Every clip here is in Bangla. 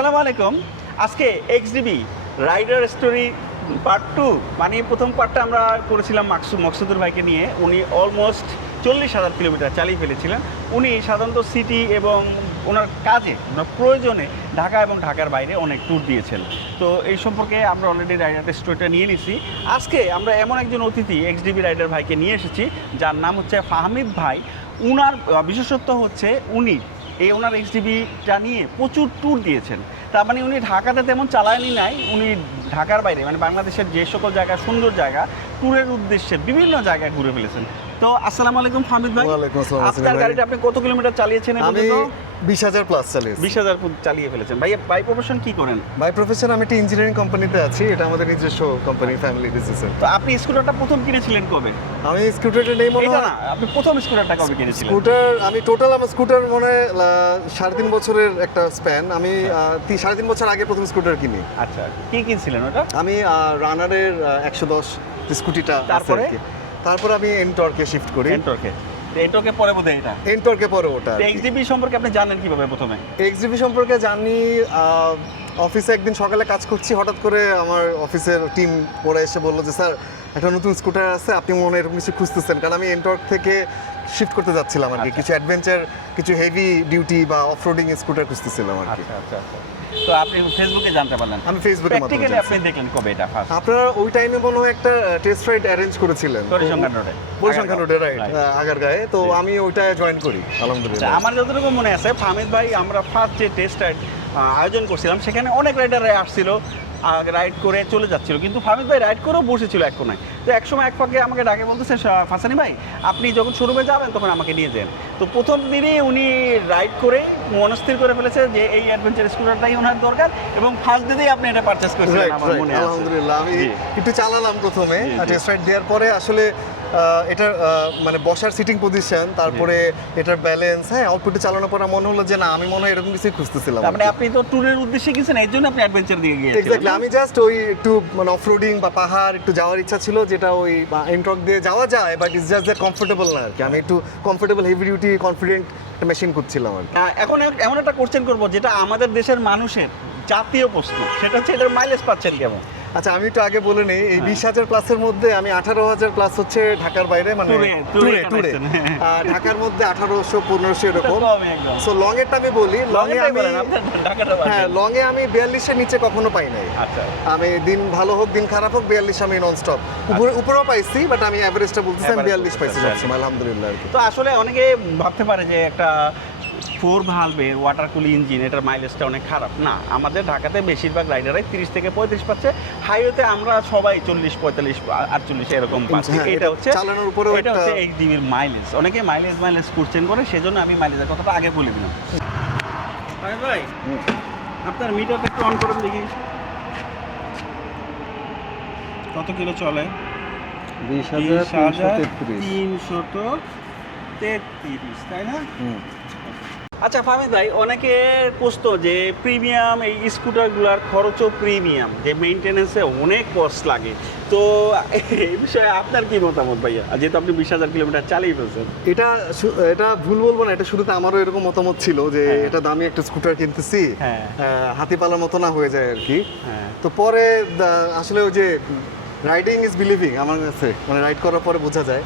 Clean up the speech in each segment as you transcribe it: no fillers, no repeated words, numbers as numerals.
আসসালামু আলাইকুম। আজকে এক্সডিবি রাইডার স্টোরি পার্ট 2 মানে প্রথম পার্টটা আমরা করেছিলাম মকসুদুর ভাইকে নিয়ে। উনি অলমোস্ট 40,000 কিলোমিটার চালিয়ে ফেলেছিলেন। উনি সাধারণত সিটি এবং ওনার কাজে ওনার প্রয়োজনে ঢাকা এবং ঢাকার বাইরে অনেক ট্যুর দিয়েছেন। তো এই সম্পর্কে আমরা অলরেডি রাইডার স্টোরিটা নিয়ে নিছি। আজকে আমরা এমন একজন অতিথি এক্সডিবি রাইডার ভাইকে নিয়ে এসেছি যার নাম হচ্ছে ফাহমিদ ভাই। উনার বিশেষত্ব হচ্ছে উনি ওনার এক্সডিবিটা নিয়ে প্রচুর ট্যুর দিয়েছেন। তার মানে উনি ঢাকাতে তেমন চালায়নি নাই, উনি ঢাকার বাইরে মানে বাংলাদেশের যে সকল জায়গা সুন্দর জায়গা ট্যুরের উদ্দেশ্যে বিভিন্ন জায়গায় ঘুরে ফেলেছেন। তো আসসালামু আলাইকুম ফাহমিদ ভাই। ওয়ালাইকুম আসসালাম। আপনার গাড়িটা আপনি কত কিলোমিটার চালিয়েছেন? আমি 20,000 প্লাস চালিয়েছি। 20,000 চালিয়ে ফেলেছেন। ভাই বাই প্রফেশন কি করেন? বাই প্রফেশন আমি একটা ইঞ্জিনিয়ারিং কোম্পানিতে আছি, এটা আমাদের নিজস্ব কোম্পানি, ফ্যামিলি বিজনেস। তো আপনি স্কুটারটা প্রথম কিনেছিলেন কবে? আমি স্কুটারটা নেই মনে হয় না, আপনি প্রথম স্কুটারটা কবে কিনেছিলেন? স্কুটার আমি টোটাল আমার স্কুটার মনে হয় 3.5 বছরের একটা স্প্যান। আমি 3.5 বছর আগে প্রথম স্কুটার কিনি। আচ্ছা, কি কিনছিলেন ওটা? আমি রানারের 110 স্কুটিটা। তারপর আমি এনটর্কে শিফট করি। এনটর্কে পরে বোধহয় এটা এনটর্কে পরে ওটা। এক্সডিবি সম্পর্কে আপনি জানেন কিভাবে প্রথমে? এক্সডিবি সম্পর্কে জানি অফিসে একদিন সকালে কাজ করছি, হঠাৎ করে আমার অফিসের টিম ওরা এসে বললো যে স্যার একটা নতুন স্কুটার আছে, আপনি মনে হয় এরকম কিছু খুঁজতেছেন। কারণ আমি এনটর্ক থেকে শিফট করতে যাচ্ছিলাম আর কি, কিছু অ্যাডভেঞ্চার, কিছু হেভি ডিউটি বা অফরোডিং স্কুটার খুঁজতেছিলাম আর কি। আচ্ছা। তো আপনি ফেসবুকে জানতে পারলেন? আমি ফেসবুকে প্র্যাকটিক্যালি আপনি দেখলেন কবে এটা ফার্স্ট? আপনারা ওই টাইমে মনে হয় একটা টেস্ট রাইড অ্যারেঞ্জ করেছিলেন বরিশাল রোডে, রাইট, আগারগাঁয়ে। তো আমি ওইটায় জয়েন করি আলহামদুলিল্লাহ। আমার যতটুকু মনে আছে ফাহমিদ ভাই, আমরা ফার্স্ট যে টেস্ট রাইড আয়োজন করছিলাম সেখানে অনেক রাইডাররা আসছিল, রাইড করে চলে যাচ্ছিল, কিন্তু ফাহমিদ ভাই রাইড করেও বসেছিল এক কোনায়। তো এক সময় এক ফাঁকে আমাকে ডাকে বলতেছে, ফাসানি ভাই আপনি যখন শোরুমে যাবেন তখন আমাকে নিয়ে যান। তো প্রথম দিনই উনি রাইড করে মনস্থির করে ফেলেছে যে এই অ্যাডভেঞ্চার স্কুটারটাই ওনার দরকার, এবং ফার্স্ট দিনেই আপনি এটা পারচেজ করেছিলেন আমার মনে আছে। আলহামদুলিল্লাহ আমি একটু চালালাম প্রথমে টেস্ট রাইড দেওয়ার পরে। আসলে এটার মানে বসার সিটিং পজিশন, তারপরে এটার ব্যালেন্স, হ্যাঁ অল্প একটু চালানোর পর মনে হলো যে না, আমি মনে হয় এরকম কিছু খুঁজতেছিলাম। মানে আপনি তো ট্যুরের উদ্দেশ্যে গেছেন, এর জন্য আপনি অ্যাডভেঞ্চার দিয়ে গিয়েছেন। এক্স্যাক্টলি, আমি জাস্ট ওই একটু মানে অফরোডিং বা পাহাড় একটু যাওয়ার ইচ্ছা ছিল, যেটা ওই এনটর্ক দিয়ে যাওয়া যায়, but it's just that comfortable না আর কি। আমি একটু কমফোর্টেবল হেভি ডিউটি কনফিডেন্ট একটা মেশিন করছিলাম আর কি। এখন এমন একটা কোশ্চেন করবো যেটা আমাদের দেশের মানুষের জাতীয় প্রশ্ন, সেটা হচ্ছে এটার মাইলেজ পাচ্ছেন কেমন? আচ্ছা, আমি একটু আগে বলে নিই, এই 20,000 প্লাসের মধ্যে আমি 18,000 প্লাস হচ্ছে ঢাকার বাইরে, মানে টুরে ঢাকার মধ্যে 1800-1500 এরকম। সো লং এরটা আমি বলি, লং এ আমি 42-এর নিচে কখনো পাই নাই। আমি দিন ভালো হোক দিন খারাপ হোক 42 আমি ননস্টপ, উপরেও পাইছি, বাট আমি অ্যাভারেজটা বলতেছি আমি 42 পাইছি সবসময় আলহামদুলিল্লাহ আর কি। তো আসলে অনেকে ভাবতে পারে যে একটা 4 ভালভের ওয়াটার কুল ইঞ্জিন, এটার মাইলেজটা অনেক খারাপ। না, আমাদের ঢাকাতে বেশিরভাগ রাইডারাই 30 থেকে 35 পাচ্ছে, হাইওয়েতে আমরা সবাই 40, 45, 48 এরকম পাচ্ছি। এটা হচ্ছে চালানোর উপরেও এটা হচ্ছে এইচডিবির মাইলেজ। অনেকে মাইলেজ কোশ্চেন করে, সেজন্য আমি মাইলেজের কথাটা আগে বলে দিলাম। ভাই আপনার মিটারটা একটু অন করে দেখি কত কিলো চলে। 20,333, তাই না? আচ্ছা ফাহমিদ ভাই, অনেকে প্রশ্ন যে প্রিমিয়াম এই স্কুটারগুলোর খরচও প্রিমিয়াম, যে মেইনটেনেন্সে অনেক কস্ট লাগে। তো এই বিষয়ে আপনার কি মতামত ভাইয়া, যেহেতু আপনি 20,000 কিলোমিটার চালিয়ে ফেলছেন? এটা ভুল বলবো না, এটা শুরুতে আমারও এরকম মতামত ছিল যে এটা দামি একটা স্কুটার কিনতেছি, হাতিপালার মতো না হয়ে যায় আর কি। তো পরে আসলে ওই যে রাইডিং ইজ বিলিভিং আমার কাছে, মানে রাইড করার পরে বোঝা যায়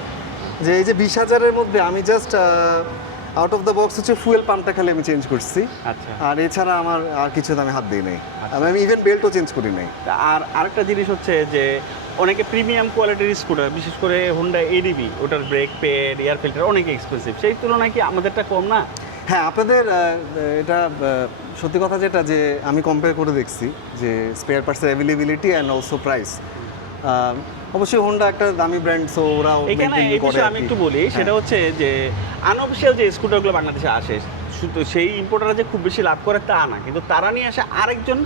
যে এই যে 20,000-এর মধ্যে আমি just out of the box হচ্ছে ফুয়েল পাম্পটা খালি আমি চেঞ্জ করছি। আচ্ছা, আর এছাড়া আমার আর কিছুতে আমি হাত দিই নাই, আমি ইভেন বেল্টও চেঞ্জ করি নাই। আর আরেকটা জিনিস হচ্ছে যে অনেকে প্রিমিয়াম কোয়ালিটির স্কুটার, বিশেষ করে হোন্ডা এডিবি, ওটার ব্রেক প্যাড, এয়ার ফিল্টার অনেক এক্সপেন্সিভ, সেই তুলনায় কি আমাদেরটা কম না? হ্যাঁ, আপনাদের এটা সত্যি কথা যেটা, যে আমি কম্পেয়ার করে দেখছি যে স্পেয়ার পার্টসের অ্যাভেলেবিলিটি অ্যান্ড অলসো প্রাইস। অবশ্যই হোন্ডা একটা দামি ব্র্যান্ড, সো ওরা এখানে এই বিষয়ে আমি একটু বলি, সেটা হচ্ছে যে আনঅফিশিয়াল যে স্কুটারগুলো বাংলাদেশে আসে, শুধু সেই ইম্পোর্টাররা যে খুব বেশি লাভ করে তা না, কিন্তু তারা নিয়ে আসে আরেকজন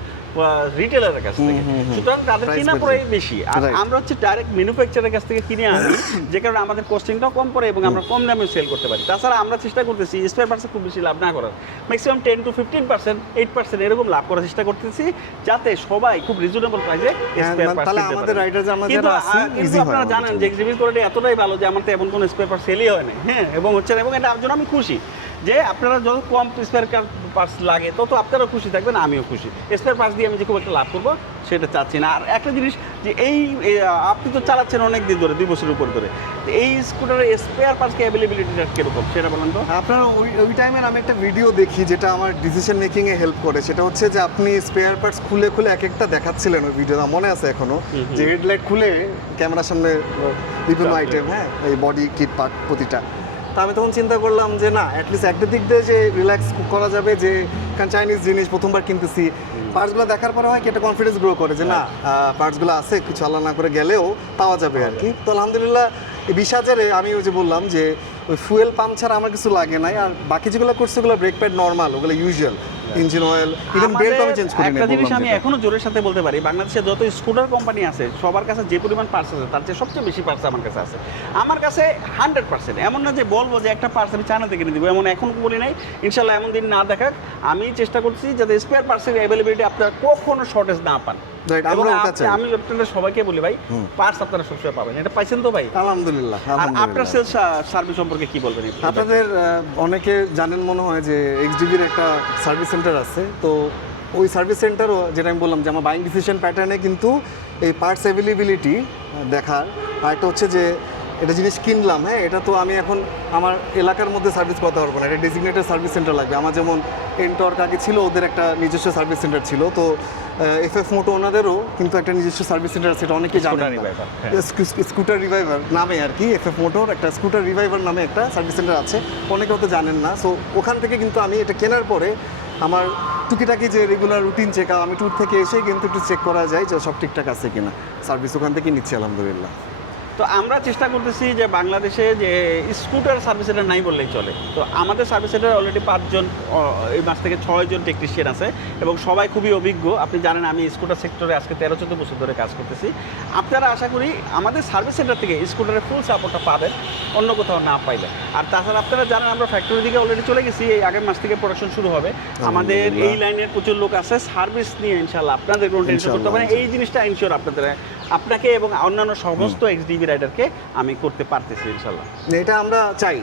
রিটেলারের কাছ থেকে, সুতরাং তাদের কিনা পড়ে বেশি। আর আমরা হচ্ছে ডাইরেক্ট ম্যানুফ্যাকচারের কাছ থেকে কিনে আনি, যে কারণে আমাদের কস্টিংটাও কম পড়ে এবং আমরা কম দামে সেল করতে পারি। তাছাড়া আমরা চেষ্টা করতেছি স্পেয়ার পার্টসে খুব বেশি লাভ না করার, ম্যাক্সিমাম 10 to 15%, 8% এরকম লাভ করার চেষ্টা করতেছি, যাতে সবাই খুব রিজনেবল প্রাইসে স্পেয়ার পার্টস কিনতে পারে। কিন্তু আপনারা জানেন যে এক্সিবিট কোয়ালিটি এতটাই ভালো যে আমার তো এমন কোনো স্পেয়ার পার্টস সেলই হয় না। হ্যাঁ, এবং হচ্ছে, এবং এটার জন্য আমি খুশি যে আপনারা যত কম স্পেয়ার পার্টস লাগে তত আপনারাও খুশি থাকবেন, আমিও খুশি। স্পেয়ার পার্টস দিয়ে আমি যে খুব একটা লাভ করবো সেটা চাচ্ছি না। আর একটা জিনিস যে আপনি তো চালাচ্ছেন অনেক দিন ধরে, 2 বছরের উপর ধরে, তো এই স্কুটারের স্পেয়ার পার্টসকে অ্যাভেলেবিলিটিটা কীরকম সেটা বলেন তো। আপনার ওই টাইমের আমি একটা ভিডিও দেখি যেটা আমার ডিসিশন মেকিংয়ে হেল্প করে, সেটা হচ্ছে যে আপনি স্পেয়ার পার্টস খুলে খুলে এক একটা দেখাচ্ছিলেন ওই ভিডিওটা, মনে আছে এখনো, যে হেডলাইট খুলে ক্যামেরার সামনে বিভিন্ন আইটেম, হ্যাঁ, এই বডি কিট পার্ট প্রতিটা। তা আমি তখন চিন্তা করলাম যে না, অ্যাটলিস্ট একটা দিক দিয়ে যে রিল্যাক্স করা যাবে, যে কারণ চাইনিজ জিনিস প্রথমবার কিনতেছি, পার্টসগুলো দেখার পরে হয় কি একটা কনফিডেন্স গ্রো করে যে না, পার্টসগুলো আছে, কিছু আল্লাহ না করে গেলেও পাওয়া যাবে আর কি। তো আলহামদুলিল্লাহ এই 20,000-এ আমি ওই যে বললাম যে ওই ফুয়েল পাম্প ছাড়া আমার কিছু লাগে নাই, আর বাকি যেগুলো করছে ওগুলো ব্রেক প্যাড নর্মাল, ওগুলো usual, engine oil, even belt আমি চেঞ্জ করি না। একটা জিনিস আমি এখনো জোরের সাথে বলতে পারি, বাংলাদেশে যত স্কুটার কোম্পানি আছে সবার কাছে যে পরিমাণ পার্টস আছে তার চেয়ে সবচেয়ে বেশি পার্টস আমার কাছে আছে। আমার কাছে 100%, এমন না যে বলবো যে একটা পার্টস আমি চায়না থেকে কিনে দিব, এমন এখন বলি নাই। ইনশাল্লাহ এমন দিন না দেখাক, আমি চেষ্টা করছি যাতে স্পেয়ার পার্টসের অ্যাভেলেবিলিটি আপনারা কখনো শর্টেজ না পান। আমি আপনাদের সবাইকে বলি ভাই, পার্টস আপনারা সবসময় পাবেন, এটা পাইছেন তো ভাই? আলহামদুলিল্লাহ। আর আপনার সেলস সার্ভিস সম্পর্কে কি বলবেন? আপনাদের অনেকে জানেন মনে হয় যে এক্সডিবির একটা সার্ভিস সেন্টার আছে, তো ওই সার্ভিস সেন্টারও যেটা আমি বললাম যে আমার বাইং ডিসিশন প্যাটার্নে কিন্তু এই পার্টস অ্যাভেলেবিলিটি দেখার, আর একটা হচ্ছে যে এটা জিনিস কিনলাম, হ্যাঁ, এটা তো আমি এখন আমার এলাকার মধ্যে সার্ভিস করতে পারবো না, এটা ডেজিগনেটেড সার্ভিস সেন্টার লাগবে। আমার যেমন এনটর্ক আগে ছিল, ওদের একটা নিজস্ব সার্ভিস সেন্টার ছিল, তো এফএফ মোটো ওনাদেরও কিন্তু একটা নিজস্ব সার্ভিস সেন্টার আছে, এটা অনেকে জানেন না। স্কুটার রিভাইভার নামে আর কি, এফএফ মোটোর একটা স্কুটার রিভাইভার নামে একটা সার্ভিস সেন্টার আছে, অনেকে হয়তো জানেন না। সো ওখান থেকে কিন্তু আমি এটা কেনার পরে আমার টুকিটাকি যে রেগুলার রুটিন চেক, আমি ট্যুর থেকে এসে কিন্তু একটু চেক করা যায় যে সব ঠিকঠাক আছে কিনা, সার্ভিস ওখান থেকে নিচ্ছি আলহামদুলিল্লাহ। তো আমরা চেষ্টা করতেছি যে বাংলাদেশে যে স্কুটার সার্ভিস সেন্টার নাই বললেই চলে। তো আমাদের সার্ভিস সেন্টারে অলরেডি 5 জন, এই মাস থেকে 6 জন টেকনিশিয়ান আছে এবং সবাই খুবই অভিজ্ঞ। আপনি জানেন আমি স্কুটার সেক্টরে আজকে 13-14 বছর ধরে কাজ করতেছি। আপনারা আশা করি আমাদের সার্ভিস সেন্টার থেকে স্কুটারের ফুল সাপোর্টটা পাবেন, অন্য কোথাও না পাইলে। আর তাছাড়া আপনারা জানেন আমরা ফ্যাক্টরির দিকে অলরেডি চলে গেছি, এই আগের মাস থেকে প্রোডাকশন শুরু হবে। আমাদের এই লাইনের প্রচুর লোক আছে, সার্ভিস নিয়ে ইনশাল্লাহ আপনাদের কোনো টেনশন করতে হবে না। এই জিনিসটা ইনশিওর আপনাকে এবং অন্যান্য সমস্ত এক্সডিবি রাইডারকে আমি করতে পারতেছি ইনশাল্লাহ। এটা আমরা চাই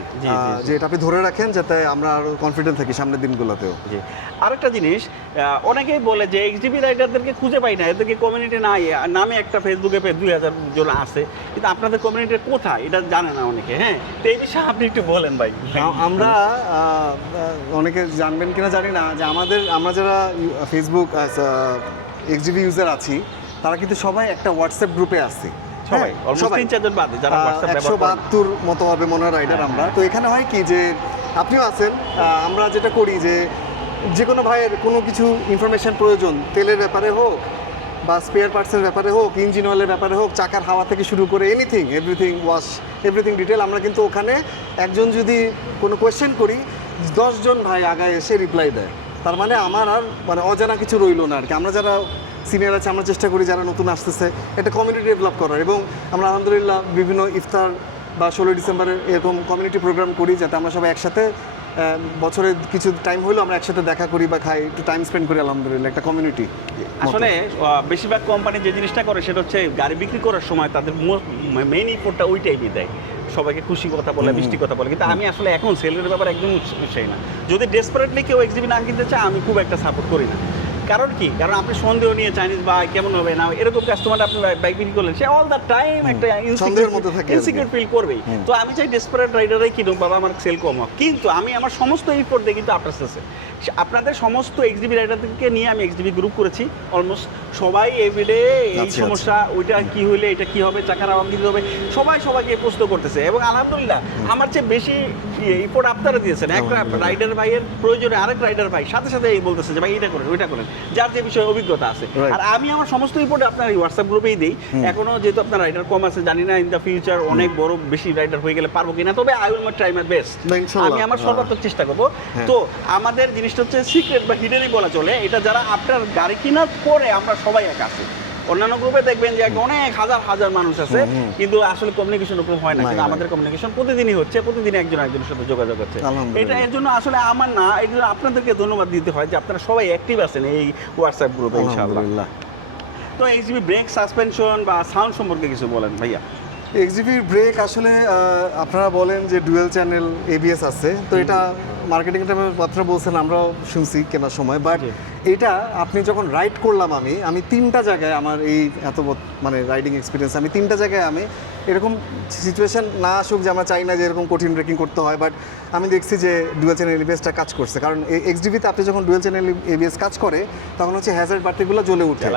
যে এটা আপনি ধরে রাখেন যাতে আমরা আরো কনফিডেন্ট থাকি সামনের দিনগুলোতেও। জি, আরেকটা জিনিস, অনেকেই বলে যে এক্সডিবি রাইডারদেরকে খুঁজে পাই না, এদেরকে কমিউনিটি নাই, নামে একটা ফেসবুকে 2000 জন আছে, কিন্তু আপনাদের কমিউনিটির কোথায় এটা জানে না অনেকে। হ্যাঁ, তো এই বিষয়ে আপনি একটু বলেন ভাই। আমরা অনেকে জানবেন কিনা জানি না যে আমরা যারা ফেসবুক এক্সডিবি ইউজার আছি, তারা কিন্তু সবাই একটা হোয়াটসঅ্যাপ গ্রুপে আছি, সবাই অলমোস্ট 3-4 জন বাদে যারা হোয়াটসঅ্যাপ ব্যবহার করেন। 172 মতো হবে মনে হয় রাইডার আমরা। তো এখানে হয় কি যে আপনিও আছেন, আমরা যেটা করি যে কোনো ভাইয়ের কোনো কিছু ইনফরমেশন প্রয়োজন, তেলের ব্যাপারে হোক বা স্পেয়ার পার্টসের ব্যাপারে হোক, ইঞ্জিন অয়েলের ব্যাপারে হোক, চাকার হাওয়া থেকে শুরু করে এভরিথিং ওয়াশ, এভরিথিং ডিটেল, আমরা কিন্তু ওখানে একজন যদি কোনো কোয়েশ্চেন করি 10 জন ভাই আগায় এসে রিপ্লাই দেয়। তার মানে আমার আর মানে অজানা কিছু রইলো না আর কি। আমরা যারা সিনিয়র আছে আমরা চেষ্টা করি যারা নতুন আসতেছে একটা কমিউনিটি ডেভেলপ করার, এবং আমরা আলহামদুলিল্লাহ বিভিন্ন ইফতার বা 16 ডিসেম্বরে এরকম কমিউনিটি প্রোগ্রাম করি, যাতে আমরা সবাই একসাথে বছরে কিছু টাইম হলেও আমরা একসাথে দেখা করি বা খাই, একটু টাইম স্পেন্ড করি আলহামদুলিল্লাহ, একটা কমিউনিটি। আসলে বেশিরভাগ কোম্পানি যে জিনিসটা করে সেটা হচ্ছে গাড়ি বিক্রি করার সময় তাদের মেইন ইফোর্টটা ওইটাই দেয়, সবাইকে খুশি কথা বলে, মিষ্টি কথা বলে। কিন্তু আমি আসলে এখন সেলের ব্যাপারে একদম উৎসাহী না। যদি ডেসপারেটলি কেউ এক্সডিবি না কিনতে চায়, আমি খুব একটা সাপোর্ট করি না। কারণ কি, কারণ আপনি সন্দেহ নিয়ে চাইনিজ বাইক কেমন হবে না এরকম কাস্টমার আপনি বাইক বিক্রি করলেন, সে অল দ্য টাইম একটা ইনসিকিউর ফিল করবেই। তো আমি চাই ডেসপারেট রাইডারই কিনুক, বাবা আমার সেল কম হোক, কিন্তু আমি আমার সমস্ত ইফোর্ট দিই কিন্তু আপনার কাছে। আপনাদের সমস্ত এক্সডিবি রাইডারদেরকে নিয়ে আমি এক্সডিবি গ্রুপ করেছি, অলমোস্ট সবাই এভরিডে এই সমস্যা, ওইটা কি হইলে এটা কি হবে, চাকার আওয়াজ দিতে হবে, সবাইকে প্রশ্ন করতেছে। এবং আলহামদুলিল্লাহ আমার চেয়ে বেশি ইফোর্ট আপনারা দিয়েছেন। একটা রাইডার ভাইয়ের প্রয়োজনে আরেক রাইডার ভাই সাথে সাথে এই বলতেছে যে ভাই এটা করেন ওইটা করেন, যার যে বিষয়ে অভিজ্ঞতা আছে। আর আমি আমার সমস্ত রিপোর্ট আপনার এই হোয়াটসঅ্যাপ গ্রুপেই দিই। এখনো যেহেতু আপনার রাইডার কম আছে, জানি না ইন দ্য ফিউচার অনেক বড় বেশি রাইডার হয়ে গেলে পারবো কিনা, তবে I will try my best, আমি আমার সর্বাত্মক চেষ্টা করবো। তো আমাদের জিনিসটা হচ্ছে সিক্রেট বা হিডেনই বলা চলে, এটা যারা আপনার গাড়ি কেনার পরে আমরা সবাই এক আছি। অন্যান্য গ্রুপে দেখবেন যে অনেক হাজার মানুষ আছে, কিন্তু আসলে কমিউনিকেশন ওরকম হয় না। কিন্তু আমাদের কমিউনিকেশন প্রতিদিনই হচ্ছে, প্রতিদিন একজন একজনের সাথে যোগাযোগ হচ্ছে। এটা এর জন্য আসলে আমার না, এর জন্য আপনাদেরকে ধন্যবাদ দিতে হয় যে আপনারা সবাই অ্যাক্টিভ আছেন এই হোয়াটসঅ্যাপ গ্রুপে ইনশাআল্লাহ। তো এক্সডিবি ব্রেক, সাসপেনশন বা সাউন্ড সম্পর্কে কিছু বলেন ভাইয়া। এক্সডিভির ব্রেক আসলে আপনারা বলেন যে ডুয়েল চ্যানেল এবিএস আছে, তো এটা মার্কেটিং টাইমে আপনারা বলছেন, আমরাও শুনছি কেনার সময়, বাট এটা আপনি যখন রাইড করলাম আমি 3টা জায়গায় আমার এই মানে রাইডিং এক্সপিরিয়েন্স, আমি 3টা জায়গায় আমি এরকম সিচুয়েশন না আসুক যে আমরা চাই না যে এরকম কঠিন ব্রেকিং করতে হয়, বাট আমি দেখছি যে ডুয়েল চ্যানেল এবিএসটা কাজ করছে। কারণ এই এক্সডিভিতে আপনি যখন ডুয়েল চ্যানেল এবিএস কাজ করে তখন হচ্ছে হ্যাজার্ড বাতিগুলো জ্বলে উঠে,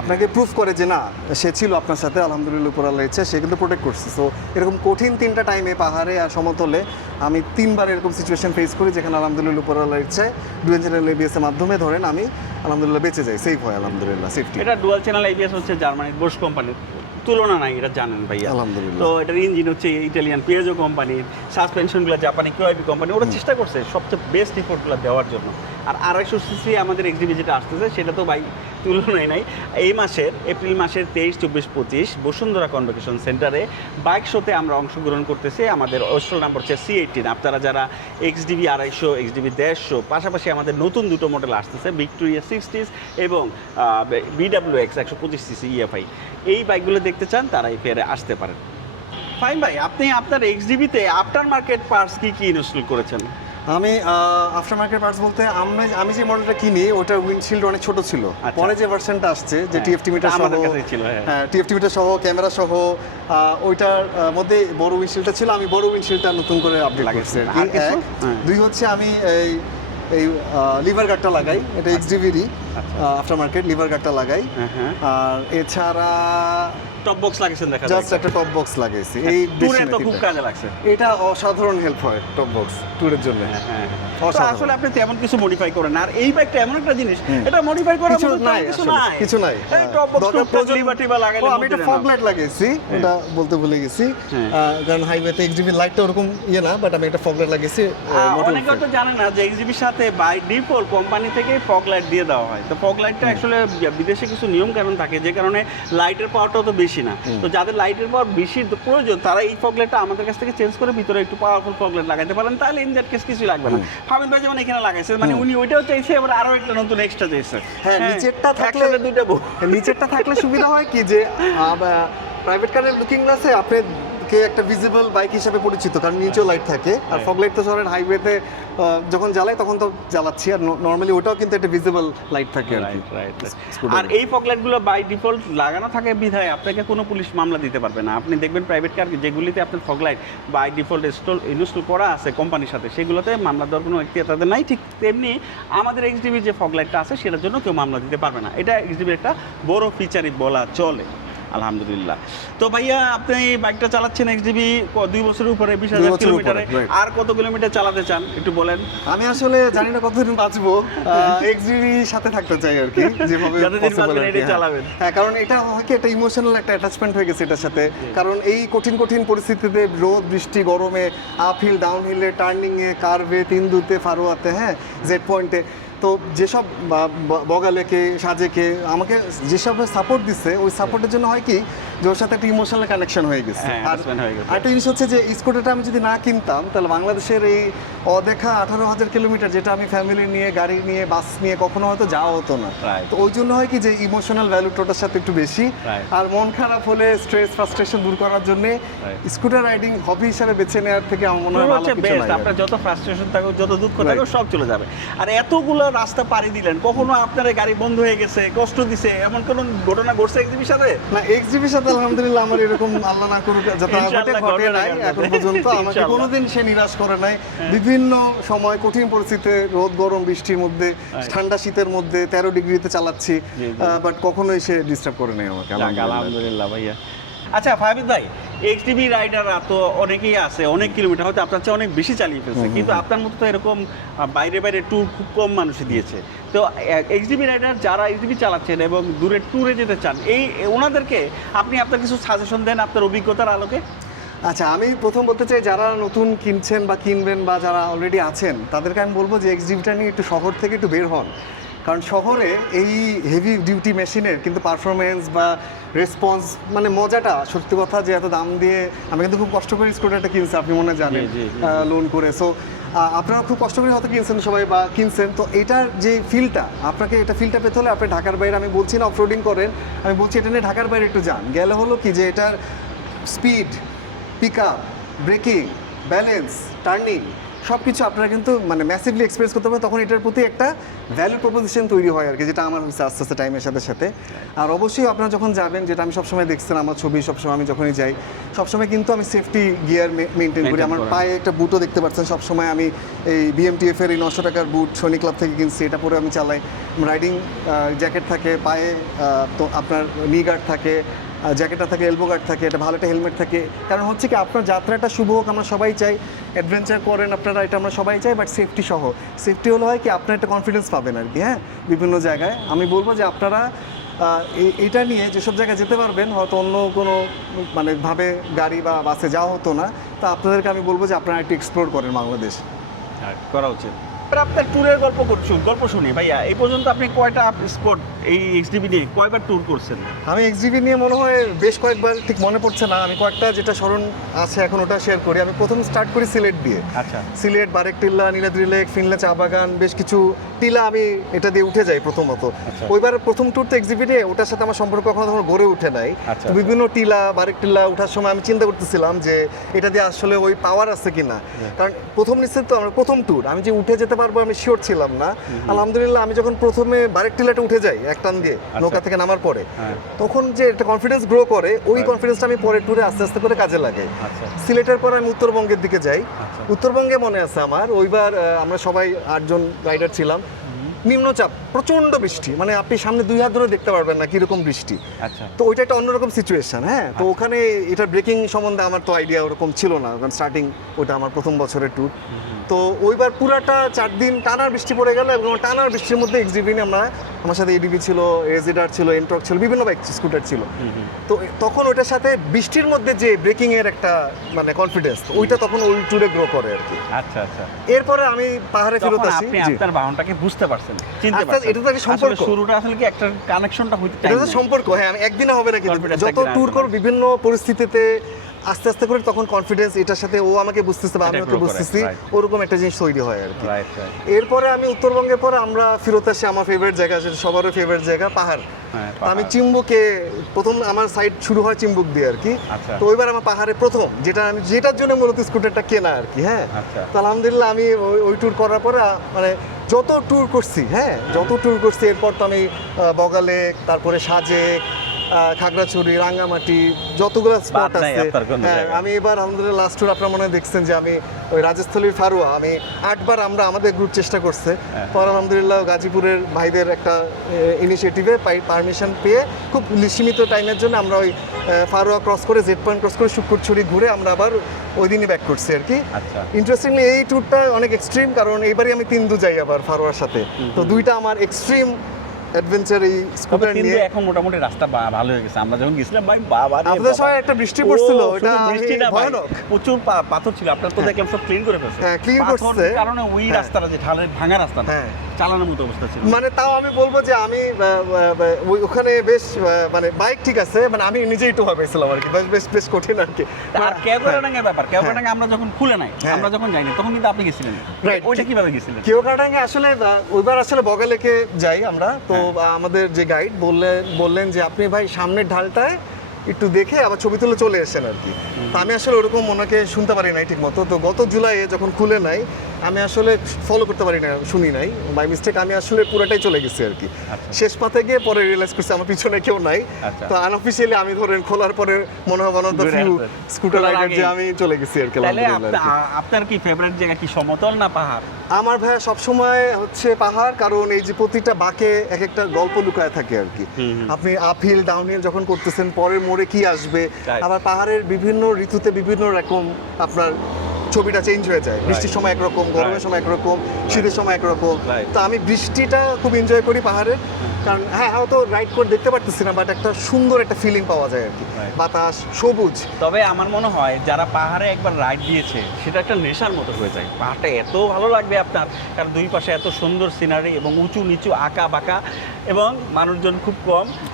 আপনাকে প্রুফ করে যে না সে ছিল আপনার সাথে, আলহামদুলিল্লাহ উপর আল্লাহর ইচ্ছা সে কিন্তু প্রোটেক্ট করছে। সো এরকম কঠিন 3টা টাইমে পাহাড়ে আর সমতলে আমি 3বার এরকম সিচুয়েশন ফেস করি যেখানে আলহামদুলিল্লাহ উপর আল্লাহর ইচ্ছায় ডুয়েল চ্যানেল এবিএস এর মাধ্যমে ধরেন আমি আলহামদুলিল্লাহ বেঁচে যাই, সেফ হয় আলহামদুলিল্লাহ, সেফটি। এটা ডুয়াল চ্যানেল এবিএস হচ্ছে জার্মানির বোশ কোম্পানির, তুলনা নাই, এটা জানেন ভাইয়া আলহামদুলিল্লাহ। তো এটার ইঞ্জিন হচ্ছে ইটালিয়ান পিয়াজো কোম্পানির, সাসপেনশনগুলো জাপানি কিউআইবি কোম্পানি, ওরা চেষ্টা করছে সবচেয়ে বেস্ট রিপোর্টগুলো দেওয়ার জন্য। আর 250 সিসি আমাদের এক্সডিবি যেটা আসতেছে সেটা তো ভাই তুলনাই নাই। এই মাসের এপ্রিল মাসের 23, 24, 25 বসুন্ধরা কনভোকেশন সেন্টারে বাইক শোতে আমরা অংশগ্রহণ করতেছি। আমাদের ওয়েস্টল নাম্বার হচ্ছে C18। আপনারা যারা এক্সডিবি 250, এক্সডিবি 150, পাশাপাশি আমাদের নতুন দুটো মডেল আসতেছে, ভিক্টোরিয়া 60s এবং BWX 125 সিসি EFI, এই বাইকগুলো দেখতে চান তারা এই ফেয়ারে আসতে পারেন। ফাইন ভাই, আপনি আপনার এক্সডিবিতে আফটার মার্কেট পার্টস কি কি ইনস্টল করেছেন? আমি আফটার মার্কেট পার্টস বলতে আমি যে মডেলটা কিনি ওটার উইন্ডশিল্ড অনেক ছোট ছিল। পরে যে ভার্সনটা আসছে যে টিএফটি মিটার সহ, হ্যাঁ টিএফটি মিটার সহ ক্যামেরা সহ, ওইটার মধ্যে বড় উইন্ডশিল্ডটা ছিল, আমি বড় উইন্ডশিল্ডটা নতুন করে আপডেট করছি। দুই হচ্ছে আমি এই লিভার গার্ডটা লাগাই, এটা এক্সডিভিরই আফটার মার্কেট লিভার গার্ডটা লাগাই। আর এছাড়া টপ বক্স লাগিয়েছেন, দেখা জাস্ট একটা টপ বক্স লাগাইছি। এই টুরে তো খুব কাজে লাগছে, এটা অসাধারণ হেল্প হয় টপ বক্স টুরের জন্য। আসলে আপনি তেমন কিছু মডিফাই করেন, আর এই বাইকটা এমন একটা জিনিস এটা মডিফাই করার মতো কিছু নাই। এই টপ বক্স লিবার্টি বা লাগাইলে আমি একটা ফগ লাইট লাগাইছি, এটা বলতে ভুলে গেছি, কারণ হাইওয়েতে এক্সডিবি লাইটটা ওরকম না, বাট আমি একটা ফগ লাইট লাগাইছি। অনেকে তো জানে না যে এক্সডিবির সাথে বাই ডিফল্ট কোম্পানি থেকে ফগ লাইট দিয়ে দেওয়া হয়। তো ফগ লাইটটা আসলে বিদেশে কিছু নিয়ম কানুন থাকে যে কারণে লাইটের পাওয়ারটাও তো বেশি না। তো যাদের লাইটের পাওয়ার বেশি প্রয়োজন তারা এই ফগ লাইটটা আমাদের কাছ থেকে চেঞ্জ করে ভিতরে একটু পাওয়ারফুল ফগ লাইট লাগাতে পারেন, তাহলে ইন দ্যাট কেস কিছুই লাগবে না। ফামিল ভাই যেমন এখানে লাগাইছে, মানে উনি ওইটাও চাইছে, আবার আরো একটা নতুন এক্সট্রা চাইছে। হ্যাঁ, নিচেরটা থাকলে দুইটা নিচেরটা থাকলে সুবিধা হয় কি যে প্রাইভেট কারের লুকিং গ্লাসে আপনি একটা ভিজিবল বাইক হিসেবে পরিচিত, কারণ নিচেও লাইট থাকে। আর ফগ লাইট তো শহরের হাইওয়েতে যখন জ্বালাই তখন তো জ্বালাচ্ছি, আর নর্মালি ওটাও কিন্তু একটা ভিজিবল লাইট থাকে আর কি। আর এই ফগ লাইটগুলো বাই ডিফল্ট লাগানো থাকে বিধায় আপনাকে কোনো পুলিশ মামলা দিতে পারবে না। আপনি দেখবেন প্রাইভেট কার যেগুলিতে আপনার fog light by default install করা আছে কোম্পানির সাথে, সেগুলোতে মামলা দেওয়ার কোনো এখতিয়ার তাদের নাই। ঠিক তেমনি আমাদের এক্সডিবির যে ফগ লাইটটা আছে সেটার জন্য কেউ মামলা দিতে পারবে না। এটা এক্সডিবির একটা বড় ফিচারই বলা চলে, আলহামদুলিল্লাহ। তো ভাইয়া আপনি বাইকটা চালাচ্ছেন এক্সডিবি 2 বছরের উপরে, 20,000 কিলোমিটারে, আর কত কিলোমিটার চালাতে চান একটু বলেন? আমি আসলে জানি না কতদিন বাঁচবো, এক্সডিবি সাথে থাকতে চাই আর কি, যেভাবে চালাবেন। হ্যাঁ, কারণ এটা হয় কি একটা ইমোশনাল একটা অ্যাটাচমেন্ট হয়ে গেছে এটার সাথে। কারণ এই কঠিন পরিস্থিতিতে রোদ বৃষ্টি গরমে আপ হিল ডাউন হিলে টার্নিং এ কার্ভে তিনদুতে ফারোয়াতে, হ্যাঁ জেড পয়েন্টে, তো যেসব বগালেকে সাজেকে আমাকে যেসব সাপোর্ট দিচ্ছে, ওই সাপোর্টের জন্য হয় কি যে ওর সাথে একটা ইমোশনাল কানেকশন হয়ে গেছে। আর একটা জিনিস হচ্ছে যে স্কুটারটা আমি যদি না কিনতাম তাহলে বাংলাদেশের এই অদেখা 18,000 কিলোমিটার, যেটা আমি ফ্যামিলি নিয়ে গাড়ি নিয়ে বাস নিয়ে কখনো হয়তো যাওয়া হতো না। তো ওই জন্য হয় কি যে ইমোশনাল ভ্যালুটার সাথে একটু বেশি। আর মন খারাপ হলে স্ট্রেস ফ্রাস্ট্রেশন দূর করার জন্য স্কুটার রাইডিং হবি হিসাবে বেছে নেওয়ার থেকে আমার মনে হয় ভালো কিছু নাই। আপনার যত ফ্রাস্ট্রেশন থাকুক, যত দুঃখ থাকুক, সব চলে যাবে। আর এতগুলো রাস্তা পাড়ি দিলেন, কখনো আপনার গাড়ি বন্ধ হয়ে গেছে, কষ্ট দিছে, এমন কোন ঘটনা ঘটছে এক্সডিবির সাথে? না, এক্সডিবির সাথে আলহামদুলিল্লাহ আমার এরকম আল্লাহ না করুক যত ঘটে নাই এখন পর্যন্ত, আমাকে কোনোদিন সে নিরাশ করে নাই। বিভিন্ন সময় কঠিন পরিস্থিতিতে রোদ গরম বৃষ্টির মধ্যে, ঠান্ডা শীতের মধ্যে 13 ডিগ্রিতে চালাচ্ছি, বাট কখনোই সে ডিস্টার্ব করে নাই আমাকে, আলহামদুলিল্লাহ ভাইয়া। আচ্ছা ফাহিদ ভাই, এক্সডিবি রাইডাররা তো অনেকেই আছে, অনেক কিলোমিটার হয়তো আপনার চেয়ে অনেক বেশি চালিয়ে ফেলছে, কিন্তু আপনার মতো তো এরকম বাইরে ট্যুর খুব কম মানুষই দিয়েছে। তো এক্সডিবি রাইডার যারা এক্সডিবি চালাচ্ছেন এবং দূরে ট্যুরে যেতে চান, এই ওনাদেরকে আপনি আপনার কিছু সাজেশন দেন আপনার অভিজ্ঞতার আলোকে? আচ্ছা, আমি প্রথম বলতে চাই যারা নতুন কিনছেন বা কিনবেন বা যারা অলরেডি আছেন তাদেরকে আমি বলবো যে এক্সডিবিটা নিয়ে একটু শহর থেকে একটু বের হন। কারণ শহরে এই হেভি ডিউটি মেশিনের কিন্তু পারফরমেন্স বা রেসপন্স, মানে মজাটা, সত্যি কথা যে এত দাম দিয়ে আমি কিন্তু খুব কষ্ট করে স্কুটারটা কিনছি, আপনি মনে জানেন, লোন করে। সো আপনারা খুব কষ্ট করে হয়তো কিনছেন সবাই বা কিনছেন, তো এটার যে ফিলটা আপনাকে, এটা ফিলটা পেতে হলে আপনি ঢাকার বাইরে, আমি বলছি না অফরোডিং করেন, আমি বলছি এটা নিয়ে ঢাকার বাইরে একটু যান, গেলে হলো কি যে এটার speed, pick up, braking, balance, turning সব কিছু আপনারা কিন্তু মানে ম্যাসিভলি এক্সপিরিয়েন্স করতে পারেন। তখন এটার প্রতি একটা ভ্যালু প্রপোজিশন তৈরি হয় আর কি, যেটা আমার হচ্ছে আস্তে আস্তে টাইমের সাথে সাথে। আর অবশ্যই আপনারা যখন যাবেন, যেটা আমি সবসময় দেখছেন আমার ছবি, সবসময় আমি যখনই যাই সবসময় কিন্তু আমি সেফটি গিয়ার মেনটেন করি। আমার পায়ে একটা বুটও দেখতে পাচ্ছেন, সবসময় আমি এই BMTF এর এই 900 টাকার বুট সনি ক্লাব থেকে কিনছি, এটা পরে আমি চালাই। রাইডিং জ্যাকেট থাকে পায়ে, তো আপনার নি গার্ড থাকে, জ্যাকেটটা থাকে, এলবো গার্ড থাকে, এটা ভালো একটা হেলমেট থাকে। কারণ হচ্ছে কি আপনার যাত্রাটা শুভ হোক, আমরা সবাই চাই, অ্যাডভেঞ্চার করেন আপনারা, এটা আমরা সবাই চাই, বাট সেফটি সহ। সেফটি হলো হয় কি আপনার একটা কনফিডেন্স পাবেন আর কি। হ্যাঁ, বিভিন্ন জায়গায় আমি বলবো যে আপনারা এটা নিয়ে যেসব জায়গায় যেতে পারবেন, হয়তো অন্য কোনো মানে ভাবে গাড়ি বা বাসে যাওয়া হতো না, তা আপনাদেরকে আমি বলবো যে আপনারা একটু এক্সপ্লোর করেন বাংলাদেশ। করা উচিত। আপনার ট্যুরের গল্প শুনি ভাইয়া, এই পর্যন্ত আপনি কয়টা স্পট এই এক্সডিবি নিয়ে কয়বার ট্যুর করছেন? আমি এক্সডিবি নিয়ে মনে হয় বেশ কয়েকবার, ঠিক মনে পড়ছে না, আমি কয়েকটা যেটা স্মরণ আছে এখন ওটা শেয়ার করি। আমি প্রথম স্টার্ট করি সিলেট দিয়ে। আচ্ছা। সিলেট, বারেকটিল্লা, নীলাদ্রি লেক, ফিনলে চা বাগান, বেশ কিছু টিলা আমি এটা দিয়ে উঠে যাই প্রথমত। ওইবার প্রথম ট্যুর তো এক্সডিবি নিয়ে, ওটার সাথে আমার সম্পর্ক কখনো তখন গড়ে উঠে নাই। তো বিভিন্ন টিলা, বারেকটিল্লা ওঠার সময় আমি চিন্তা করতেছিলাম যে এটা দিয়ে আসলে ওই পাওয়ার আছে কিনা, কারণ প্রথম নিশ্চিত তো আমরা প্রথম ট্যুর আমি যে উঠে যেতে পারবো আমি শিওর ছিলাম না। আলহামদুলিল্লাহ আমি যখন প্রথমে বারেকটিলাটা উঠে যাই এক টান দিয়ে নৌকা থেকে নামার পরে, তখন যে একটা কনফিডেন্স গ্রো করে, ওই কনফিডেন্সটা আমি পরে ট্যুরে আস্তে আস্তে করে কাজে লাগে। সিলেটের পর আমি উত্তরবঙ্গের দিকে যাই। উত্তরবঙ্গে মনে আছে আমার ওইবার আমরা সবাই 8 জন রাইডার ছিলাম, নিম্নচাপ, প্রচন্ড বৃষ্টি, মানে আপনি সামনে 2 হাত ধরে দেখতে পারবেন না কিরকম বৃষ্টি। তো ওইটা একটা অন্যরকম সিচুয়েশন। হ্যাঁ, তো ওখানে এটা ব্রেকিং সম্বন্ধে আমার তো আইডিয়া ওরকম ছিল না, কারণ স্টার্টিং ওটা আমার প্রথম বছরের ট্যুর। তো ওইবার পুরাটা 4 দিন টানার বৃষ্টি পড়ে গেল, এবং টানার বৃষ্টির মধ্যে এক্সডিবি নিয়ে আমরা, আমার সাথে এডিবি ছিল, এজিডার ছিল, এনট্রক ছিল, বিভিন্ন বাইক স্কুটার ছিল। তো তখন ওইটার সাথে বৃষ্টির মধ্যে যে ব্রেকিং এর একটা মানে কনফিডেন্স, ওইটা তখন ওই ট্যুরে গ্রো করে আর কি। আচ্ছা আচ্ছা। এরপরে আমি পাহাড়ে ফেরত আসি। আপনি আপনার বাহনটাকে বুঝতে পারছেন, চিনতে পারছেন, এটা তো একটা সম্পর্ক। শুরুটা আসলে কি একটা কানেকশনটা হইতে চাই, এটা তো সম্পর্ক। হ্যাঁ, আমি একদিনে হবে না, কিন্তু যত ট্যুর করব বিভিন্ন পরিস্থিতিতে আস্তে আস্তে করে তখন কনফিডেন্স, এটার সাথে ও আমাকে বুঝতেছে বা আমি ওকে বুঝতেছি, ওরকম একটা জিনিস তৈরি হয় আর কি। এরপরে আমি উত্তরবঙ্গের পরে আমরা ফেরত আসি আমার ফেভারিট জায়গা, যেটা সবারও ফেভারিট জায়গা, পাহাড়। আমি চিম্বুকে প্রথম, আমার সাইড শুরু হয় চিম্বুক দিয়ে আর কি। তো ওইবার আমার পাহাড়ে প্রথম, যেটা আমি যেটার জন্য মূলত স্কুটারটা কেনা আর কি। হ্যাঁ, তো আলহামদুলিল্লাহ আমি ওই ট্যুর করার পরে মানে যত ট্যুর করছি, হ্যাঁ যত ট্যুর করছি, এরপর তো আমি বগালেক, তারপরে সাজেক, খাগড়াছড়ি, রাঙ্গামাটি, যতগুলো স্পট আছে। হ্যাঁ, আমি এবার আলহামদুলিল্লাহ লাস্ট ট্যুর আপনারা মনে হয় দেখছেন যে আমি ওই রাজস্থলীর ফারুয়া, আমি 8 বার আমরা আমাদের গ্রুপ চেষ্টা করছে। পর আলহামদুলিল্লাহ গাজীপুরের ভাইদের একটা ইনিশিয়েটিভে পারমিশন পেয়ে খুব সীমিত টাইমের জন্য আমরা ওই ফারুয়া ক্রস করে, জেড পয়েন্ট ক্রস করে, শুক্রছড়ি ঘুরে আমরা আবার ওই দিনই ব্যাক করছি আর কি। ইন্টারেস্টিংলি এই ট্যুরটা অনেক এক্সট্রিম, কারণ এইবারই আমি 3 যাই আবার ফারুয়ার সাথে। তো দুইটা আমার এক্সট্রিম অ্যাডভেঞ্চার এই স্কুটার নিয়ে। এখন মোটামুটি রাস্তা ভালো হয়ে গেছে, আমরা যখন গেছিলাম ভাই বাবা রে, আপনাদের সময় একটা বৃষ্টি পড়ছিল, ওটা বৃষ্টি না ভাই, ভয়ানক প্রচুর পাথর ছিল, আপনারা তো দেখলাম সব ক্লিন করে ফেলছে। হ্যাঁ, ক্লিন করছে, কারণে ওই রাস্তাটা যে ঢালের ভাঙা রাস্তা, হ্যাঁ চালানোর মতো অবস্থা ছিল। মানে তাও আমি বলবো যে আমি ওখানে বেশ মানে বাইক ঠিক আছে, মানে আমি নিজেই একটু ভাবেছিলাম আর কি, বেশ বেশ কঠিন আর কি। আর কেওক্রাডাঙ্গার ব্যাপার, কেওক্রাডাঙ্গা আমরা যখন খুলে নাই, আমরা যখন যাইনি, তখন কিন্তু আপনি গেছিলেন, ওইটা কিভাবে গেছিলেন? কেওক্রাডাঙ্গা আসলে ওইবার আসলে বগালেকে যাই আমরা, তো আমাদের যে গাইড বললেন যে আপনি ভাই সামনের ঢালটায় একটু দেখে আবার ছবি তুলে চলে এসেছেন আর কি। তো আমি আসলে ওরকম ওনাকে শুনতে পারি নাই ঠিক মতো। তো গত জুলাইয়ে যখন খুলে নাই, আমি আসলে ফলো করতে পারি না, শুনি নাই, বাই মিস্টেক আমি আসলে পুরোটাই চলে গেছি আর কি। শেষ পাতে গিয়ে পরে রিয়েলাইজ করছি আমার পিছনে কেউ নাই। তো আনঅফিশিয়ালি আমি ধরেন খোলার পরে মনে হয় অনন্ত ফিউ স্কুটার রাইডার যে আমি চলে গেছি আর কি। আপনার কি ফেভারিট জায়গা কি, সমতল না পাহাড়? আমার ভাইয়া সবসময় হচ্ছে পাহাড়, কারণ এই যে প্রতিটা বাঁকে এক একটা গল্প লুকায় থাকে আর কি। আপনি আপহিল ডাউনহিল যখন করতেছেন, পরের মোড়ে কি আসবে, আবার পাহাড়ের বিভিন্ন ঋতুতে বিভিন্ন রকম আপনার ছবিটা চেঞ্জ হয়ে যায়। বৃষ্টির সময় একরকম, গরমের সময় একরকম, শীতের সময় একরকম। তো আমি বৃষ্টিটা খুব এনজয় করি পাহাড়ে, কারণ হ্যাঁ হয়তো রাইড করে দেখতে পারতেছি না, বাট একটা সুন্দর একটা ফিলিং পাওয়া যায় আর কি, বাতাস, সবুজ। তবে আমার মনে হয় যারা পাহাড়ে একবার রাইড দিয়েছে, সেটা একটা নেশার মতো হয়ে যায়। পাহাড়টা এত ভালো লাগবে আপনার, কারণ দুই পাশে এত সুন্দর সিনারি এবং উঁচু নিচু, আঁকা বাঁকা, এবং মানুষজন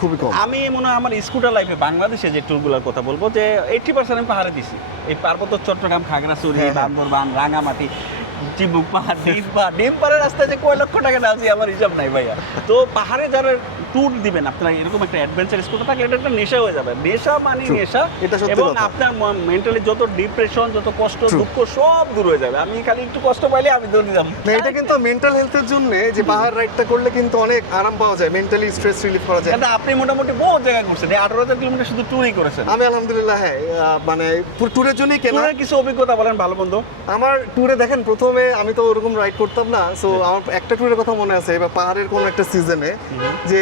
খুবই কম। আমি মনে হয় আমার স্কুটার লাইফে বাংলাদেশে যে ট্যুরগুলোর কথা বলবো, যে 80% আমি পাহাড়ে দিছি, এই পার্বত্য চট্টগ্রাম, খাগড়াছড়ি, বান্দরবান, রাঙামাটি, চিবুক পাহাড়, ডিম পাহাড়ের রাস্তায় যে কয় লক্ষ টাকা ঢালছি আমার হিসাব নাই ভাইয়া। তো পাহাড়ে যারা ট্যুর দিবেন আপনারা, এরকম একটা অ্যাডভেঞ্চার স্কুটার থাকলে এটা একটা নেশা হয়ে যাবে। নেশা মানে নেশা, এটা সত্যি এবং কথা। আপনার মেন্টালি যত ডিপ্রেশন, যত কষ্ট, দুঃখ সব দূর হয়ে যাবে। আমি খালি একটু কষ্ট পাইলে আমি দৌড় দিতাম। না, এটা কিন্তু মেন্টাল হেলথের জন্য যে পাহাড় রাইডটা করলে কিন্তু অনেক আরাম পাওয়া যায়, মেন্টালি স্ট্রেস রিলিফ করা যায়। কিন্তু আপনি মোটামুটি বহু জায়গায় ঘুরছেন, 18,000 কিলোমিটার শুধু ট্যুরই করেছেন। আমি আলহামদুলিল্লাহ, হ্যাঁ, মানে ট্যুরের জন্যই কেনা। ট্যুরের কিছু অভিজ্ঞতা বলেন ভালো বন্ধু। আমার ট্যুরে দেখেন, প্রথমে আমি তো ওরকম রাইড করতাম না, সো আমার একটা ট্যুরের কথা মনে আছে, এবার পাহাড়ের কোনো একটা সিজনে যে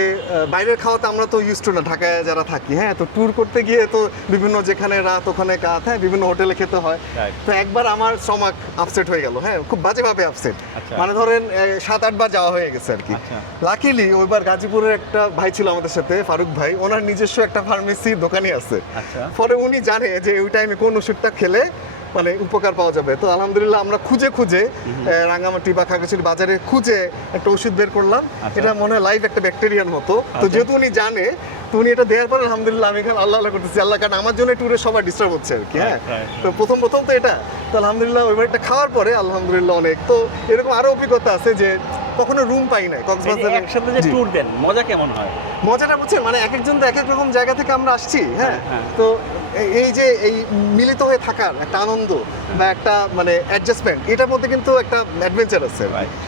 বাইরের খাওয়াতে আমরা তো ইউজ টু না, ঢাকায় যারা থাকি, হ্যাঁ, তো ট্যুর করতে গিয়ে তো বিভিন্ন যেখানে রাত ওখানে কাত, হ্যাঁ, বিভিন্ন হোটেলে খেতে হয়। তো একবার আমার স্টমাক আপসেট হয়ে গেল, হ্যাঁ, খুব বাজেভাবে আপসেট, মানে ধরেন 7-8 বার যাওয়া হয়ে গেছে আর কি। লাকিলি ওইবার গাজীপুরের একটা ভাই ছিল আমাদের সাথে, ফারুক ভাই, ওনার নিজস্ব একটা ফার্মেসি দোকানই আছে। পরে উনি জানে যে ওই টাইমে কোন ওষুধটা খেলে মানে উপকার পাওয়া যাবে। তো আলহামদুলিল্লাহ আমরা খুঁজে খুঁজে রাঙ্গামাটি বা খাগড়াছড়ি বাজারে খুঁজে একটা ওষুধ বের করলাম। এটা মনে হয় লাইভ একটা ব্যাকটেরিয়ার মতো। তো যেহেতু উনি জানে, তো উনি এটা দেওয়ার পর আলহামদুলিল্লাহ আমি এখানে আল্লাহ করতেছি, আল্লাহ, কারণ আমার জন্য ট্যুরে সবার ডিস্টার্ব হচ্ছে আর কি। হ্যাঁ, তো প্রথম তো এটা, তো আলহামদুলিল্লাহ ওইবার এটা খাওয়ার পরে আলহামদুলিল্লাহ অনেক। তো এরকম আরো অভিজ্ঞতা আছে যে কখনো রুম পাই নাই কক্সবাজারে। একসাথে যে ট্যুর দেন, মজা কেমন হয়? মজাটা বুঝছেন, মানে এক একজন তো এক এক রকম জায়গা থেকে আমরা আসছি। হ্যাঁ, তো এই যে এই মিলিত হয়ে থাকার একটা আনন্দ বা একটা মানে অ্যাডজাস্টমেন্ট, এটার মধ্যে কিন্তু একটা অ্যাডভেঞ্চার আছে।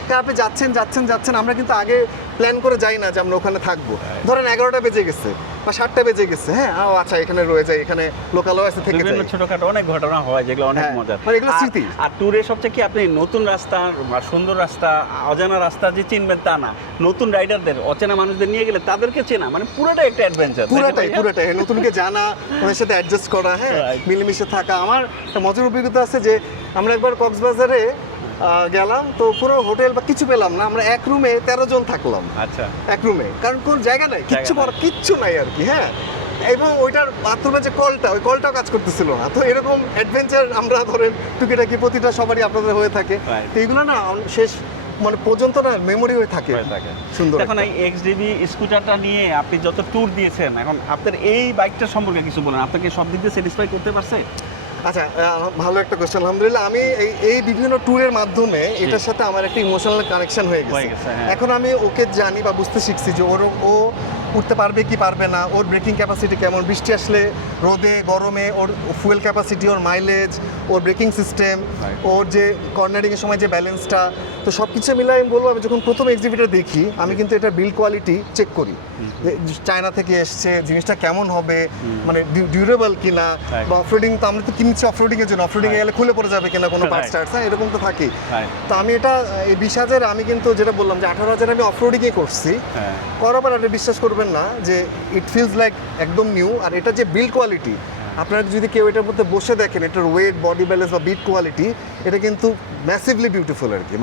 কারণ আপনি যাচ্ছেন, আমরা কিন্তু আগে প্ল্যান করে যাই না যে আমরা ওখানে থাকবো। ধরেন 11টা বেজে গেছে বা 7টা বেজে গেছে, হ্যাঁ, আচ্ছা এখানে রয়ে যাই, এখানে লোকালও আছে, থেকে বিভিন্ন ছোটখাটো অনেক ঘটনা হয় যেগুলো অনেক মজার, মানে এগুলো স্মৃতি। আর ট্যুরে সবচেয়ে কি আপনি নতুন রাস্তা বা সুন্দর রাস্তা, অজানা রাস্তা যে চিনবেন তা না, নতুন রাইডারদের, অচেনা মানুষদের নিয়ে গেলে তাদেরকে চেনা, মানে পুরোটাই একটা অ্যাডভেঞ্চার। পুরোটাই নতুনকে জানা, ওদের সাথে অ্যাডজাস্ট করা, হ্যাঁ, মিলেমিশে থাকা। আমার একটা মজার অভিজ্ঞতা আছে যে আমরা একবার কক্সবাজারে গেলাম, তো পুরো হোটেল বা কিছু পেলাম না, আমরা এক রুমে 13 জন থাকলাম। আচ্ছা, এক রুমে, কারণ কোন জায়গা নাই, কিচ্ছু নাই আর কি। হ্যাঁ, এবং ওইটার বাথরুমে যে কলটা, ওই কলটাও কাজ করতেছিল না। তো এরকম অ্যাডভেঞ্চার আমরা ধরেন টুকিটাকি প্রতিটা সবারই আপনাদের হয়ে থাকে। তো এগুলো না শেষ মানে পর্যন্ত না মেমোরি হয়ে থাকে সুন্দর। এখন এই এক্সডিবি স্কুটারটা নিয়ে আপনি যত ট্যুর দিয়েছেন, এখন আপনার এই বাইকটা সম্পর্কে কিছু বলেন, আপনাকে সব দিক দিয়ে স্যাটিসফাই করতে পারছে? আচ্ছা, ভালো একটা কোয়েশ্চেন। আলহামদুলিল্লাহ, আমি এই বিভিন্ন ট্যুরের মাধ্যমে এটার সাথে আমার একটা ইমোশনাল কানেকশন হয়ে গেছে। এখন আমি ওকে জানি বা বুঝতে শিখছি যে ও উঠতে পারবে কি পারবে না, ওর ব্রেকিং ক্যাপাসিটি কেমন, বৃষ্টি আসলে, রোদে, গরমে, ওর ফুয়েল ক্যাপাসিটি, ওর মাইলেজ, ওর ব্রেকিং সিস্টেম, ওর যে কর্নারিংয়ের সময় যে ব্যালেন্সটা, তো সব কিছু মিলাই আমি বলবো, আমি যখন প্রথম এক্সিবিটার দেখি, আমি কিন্তু এটা বিল্ড কোয়ালিটি চেক করি, চায়না থেকে এসছে, জিনিসটা কেমন হবে, মানে ডিউরেবল কিনা, বা অফরোডিং, তো আমরা তো কিনছি অফরোডিং এর জন্য, অফরোডিং এ গেলে খুলে পড়ে যাবে কিনা কোনো পার্টস টার্টস, হ্যাঁ, এরকম তো থাকেই। তো আমি এটা এই 20,000 আমি কিন্তু যেটা বললাম যে 18,000 আমি অফরোডিং এ করছি, করার পর আপনি বিশ্বাস করবেন না যে ইট ফিলস লাইক একদম নিউ। আর এটা যে বিল্ড কোয়ালিটি, আপনারা যদি কেউ এটার মধ্যে বসে দেখেন, এটার ওয়েট, বডি ব্যালেন্স বা বিট কোয়ালিটি, এটা কিন্তু ম্যাসিভলি বিউটিফুল আর কি।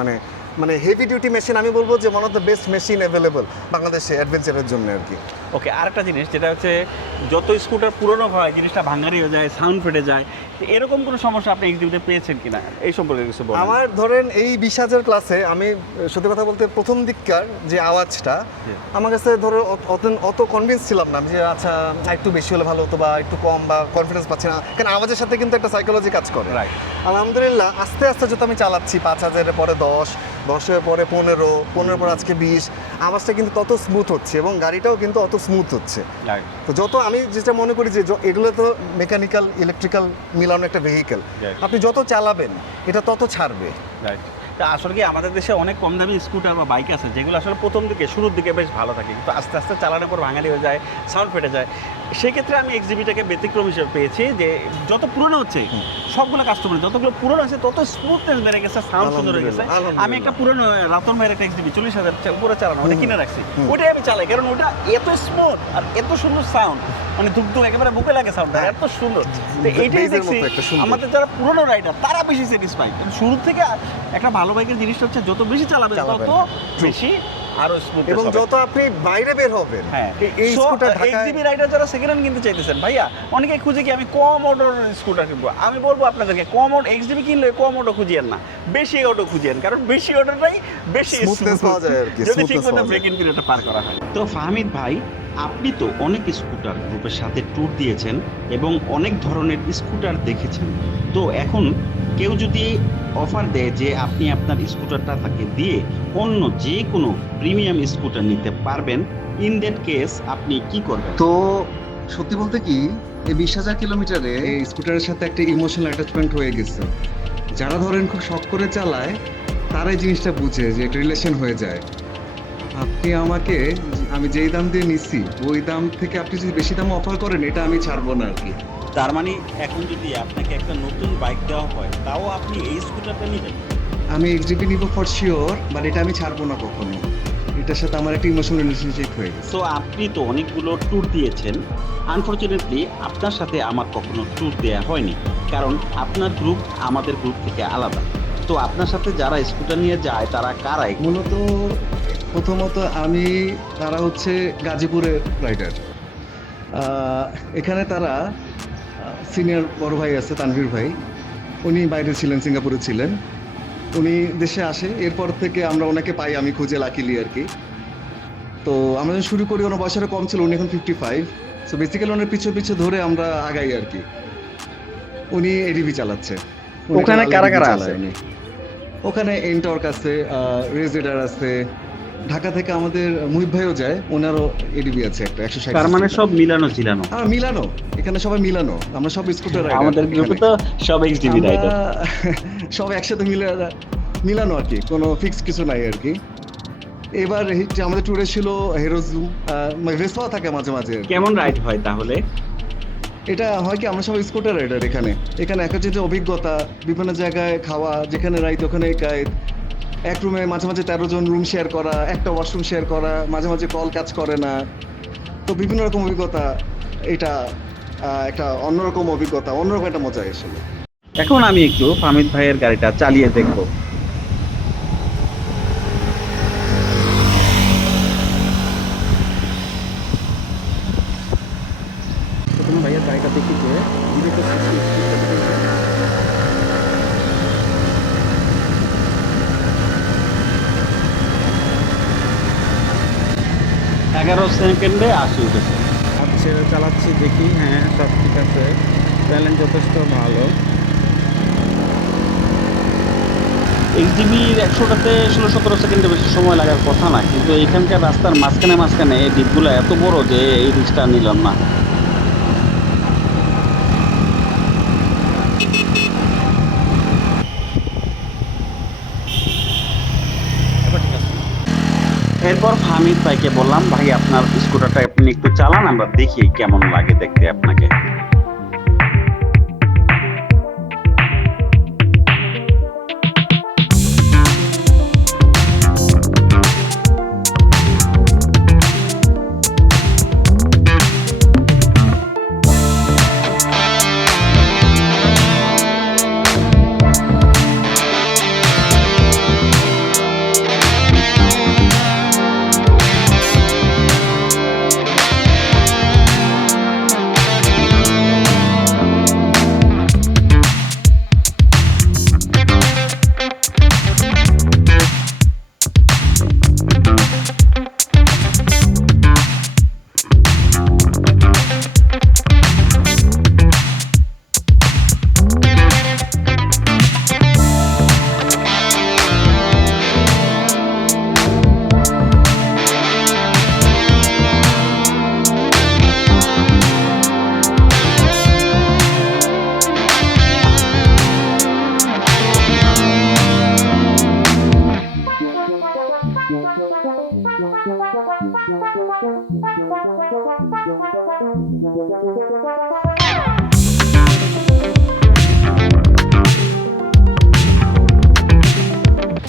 মানে হেভি ডিউটি মেশিন, আমি বলবো যে one of the best machine available বাংলাদেশে অ্যাডভেঞ্চারের জন্য আর কি। ওকে, আরেকটা জিনিস যেটা হচ্ছে, যত স্কুটার পুরনো হয় জিনিসটা ভাঙারি হয়ে যায়, সাউন্ড ফেটে যায়, এরকম কোনো সমস্যা আপনি এক্সিবিটে পেয়েছেন কিনা, এই সম্পর্কে কিছু বলুন। আমার ধরেন এই 20,000 ক্লাসে আমি সত্যি কথা বলতে প্রথম দিককার যে আওয়াজটা আমার কাছে ধরো অত কনভিন্স ছিলাম না যে আচ্ছা একটু বেশি হলে ভালো হতো বা একটু কম, বা কনফিডেন্স পাচ্ছি না, কারণ আওয়াজের সাথে কিন্তু একটা সাইকোলজি কাজ করে। আলহামদুলিল্লাহ, আস্তে আস্তে যত আমি চালাচ্ছি, 5,000-এর পরে 10-এর পরে 15 পর আজকে 20, আওয়াজটা কিন্তু তত স্মুথ হচ্ছে এবং গাড়িটাও কিন্তু অত স্মুথ হচ্ছে। তো যত আমি যেটা মনে করি যে এগুলো তো মেকানিক্যাল ইলেকট্রিক্যাল মিলানো একটা ভেহিকেল, আপনি যত চালাবেন এটা তত ছাড়বে। তা আসলে কি আমাদের দেশে অনেক কম দামি স্কুটার বা বাইক আছে যেগুলো আসলে প্রথম দিকে, শুরুর দিকে বেশ ভালো থাকে, কিন্তু আস্তে আস্তে চালানোর পর ভাঙালি হয়ে যায়, সাউন্ড ফেটে যায়। সেক্ষেত্রে আমি এক্সিবিটাকে ব্যতিক্রম হিসেবে পেয়েছি যে যত পুরনো হচ্ছে সবগুলো কাস্টমার, যতগুলো পুরনো হচ্ছে তত স্মুথনেস বেড়ে গেছে, সাউন্ড সুন্দর হয়ে গেছে। আমি একটা পুরনো রাতন ভাইয়ের একটা এক্সিবি 40,000 উপরে চালানো, ওটা কিনে রাখছি, ওটাই আমি চালাই, কারণ ওটা এত স্মুথ আর এত সুন্দর সাউন্ড, মানে ধুকধুক একেবারে বুকে লাগে সাউন্ডটা, এত সুন্দর। তো এইটাই দেখছি আমাদের যারা পুরনো রাইডার তারা বেশি স্যাটিসফাই, কারণ শুরু থেকে একটা ভালো বাইকের জিনিসটা হচ্ছে যত বেশি চালাবে তত বেশি আরো স্মুথ, এবং যত আপনি বাইরে বের হবেন। হ্যাঁ, এই স্কুটার এক্সিবি রাইডার যারা সেকেন্ড হ্যান্ড কিনতে চাইতেছেন, ভাইয়া অনেকে খুঁজে কি আমি কম অর্ডার স্কুটার কিনবো, আমি বলবো আপনাদেরকে কম অর্ডার এক্সিবি কিনলে কম অর্ডার খুঁজিয়েন না, বেশি অর্ডার খুঁজিয়েন, কারণ বেশি অর্ডারটাই বেশি স্মুথনেস পাওয়া যায় আর কি, যদি ঠিক মতো ব্রেক ইন পিরিয়ডটা পার করা হয়। তো ফাহমিদ ভাই আপনি তো অনেক স্কুটার গ্রুপের সাথে ট্যুর দিয়েছেন এবং অনেক ধরনের স্কুটার দেখেছেন। তো এখন কেউ যদি অফার দেয় যে আপনি আপনার স্কুটারটা তাকে দিয়ে অন্য যে কোনো প্রিমিয়াম স্কুটার নিতে পারবেন, ইন দ্যাট কেস আপনি কি করবেন? তো সত্যি বলতে কি, এই 20,000 কিলোমিটারে এই স্কুটারের সাথে একটা ইমোশনাল অ্যাটাচমেন্ট হয়ে গেছে। যারা ধরেন খুব শখ করে চালায় তারা এই জিনিসটা বুঝে যে একটা রিলেশন হয়ে যায়। আপনি আমাকে, আমি যেই দাম দিয়ে নিচ্ছি ওই দাম থেকে আপনি যদি বেশি দাম অফার করেন, এটা আমি ছাড়বো না আর কি। তার মানে এখন যদি আপনাকে একটা নতুন বাইক দেওয়া হয় তাও আপনি এই স্কুটারটা নেবেন? আমি এক্সজিপি নিব ফর শিওর, বাট এটা আমি ছাড়বো না কখনো। এটার সাথে আমার একটা ইমোশনাল রিলেশনশিপ হয়ে গেছে। সো আপনি তো অনেকগুলো ট্যুর দিয়েছেন, আনফরচুনেটলি আপনার সাথে আমার কখনো ট্যুর দেওয়া হয়নি, কারণ আপনার গ্রুপ আমাদের গ্রুপ থেকে আলাদা। তো আপনার সাথে যারা স্কুটার নিয়ে যায় তারা কারা? মূলত প্রথমত তারা হচ্ছে গাজীপুরের রাইডার। এখানে তারা সিনিয়র বড় ভাই আছে তানভীর ভাই, উনি বাইরে ছিলেন, সিঙ্গাপুরে ছিলেন। উনি দেশে আসে, এরপর থেকে আমরা ওনাকে পাই, আমি খুঁজে লাকিলি আর কি। তো আমরা যখন শুরু করি ওনার বয়সটা কম ছিল, উনি এখন 55। সো বেসিক্যালি ওনার পিছু পিছু ধরে আমরা আগাই আর কি। উনি এডিবি চালাচ্ছে। ওখানে কারা কারা আছে? ওখানে এনটর্ক আছে, রেজেডার আছে। ঢাকা থেকে আমাদের মুহিব ভাইও যায়, ওনারও এডিবি আছে একটা 160। তার মানে সব মিলানো ঝিলানো? হ্যাঁ মিলানো, এখানে সবাই মিলানো, আমরা সব স্কুটার রাইডার। আমাদের গ্রুপে তো সব এক্সডিবি রাইডার। সব একসাথে মিলানো আর কি, কোনো ফিক্স কিছু নাই আর কি। এবার যে আমাদের ট্যুরে ছিল হেরোজুম, ভেসপাও থাকে মাঝে মাঝে। কেমন রাইড হয় তাহলে? এটা হয় কি, আমরা সবাই স্কুটার রাইডার এখানে একটা যে অভিজ্ঞতা, বিভিন্ন জায়গায় খাওয়া, যেখানে রাইড ওখানে কাইড, এক রুমে মাঝে মাঝে 13 জন রুম শেয়ার করা, একটা ওয়াশরুম শেয়ার করা, মাঝে মাঝে কল কাজ করে না। তো বিভিন্ন রকম অভিজ্ঞতা, এটা একটা অন্যরকম অভিজ্ঞতা, অন্যরকম একটা মজা এসেছিল। এখন আমি একটু ফামিদ ভাইয়ের গাড়িটা চালিয়ে দেখব। প্রথমে ভাইয়ের গাড়িটা দেখি যে দ্রুত 11 সেকেন্ডে 80 উঠেছে। আচ্ছা চালাচ্ছি, দেখি। হ্যাঁ সব ঠিক আছে, ব্যালেন্স যথেষ্ট ভালো। এক্সডিবি 100টাতে 16-17 সেকেন্ডে বেশি সময় লাগার কথা না, কিন্তু এখানকার রাস্তার মাঝখানে এই ডিপগুলো এত বড় যে এই রিস্কটা নিলাম না। এরপর ফামিদ ভাইকে বললাম, ভাই আপনার স্কুটারটা আপনি একটু চালান, আমরা দেখি কেমন লাগে দেখতে আপনাকে।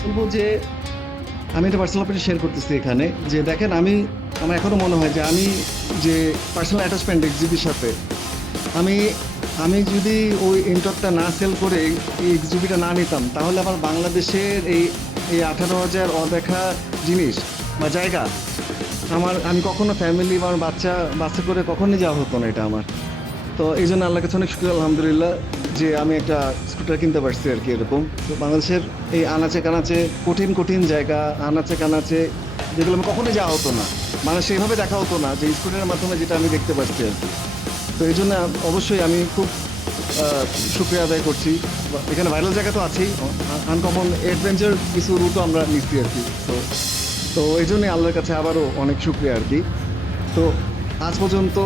বলবো যে আমি একটা পার্সোনাল অপিনিয়ন শেয়ার করতেছি এখানে, যে দেখেন আমার এখনো মনে হয় যে আমি যে পার্সোনাল অ্যাটাচমেন্ট এক্সজিবির সাথে, আমি যদি ওই এনটকটা না সেল করে এই এক্সজিবিটা না নিতাম, তাহলে আমার বাংলাদেশের এই 18,000 অদেখা জিনিস বা জায়গা আমি কখনো ফ্যামিলি বা বাচ্চা করে কখনই যাওয়া হতো না এটা আমার। তো এই জন্য আল্লাহর কাছে অনেক শুকরিয়া, আলহামদুলিল্লাহ, যে আমি একটা স্কুটার কিনতে পারছি আর কি। এরকম তো বাংলাদেশের এই আনাচে কানাচে কঠিন জায়গা, আনাচে কানাচে যেগুলো আমি কখনোই যাওয়া হতো না, মানে সেইভাবে দেখা হতো না, যে স্কুটারের মাধ্যমে যেটা আমি দেখতে পাচ্ছি আর কি। তো এই জন্য অবশ্যই আমি খুব শুক্রিয়া আদায় করছি। এখানে ভাইরাল জায়গা তো আছেই, আনকমন অ্যাডভেঞ্চার কিছু রুটও আমরা নিচ্ছি আর কি। তো তো এই জন্যই আল্লাহর কাছে আবারও অনেক শুক্রিয়া আর কি। তো আজ পর্যন্ত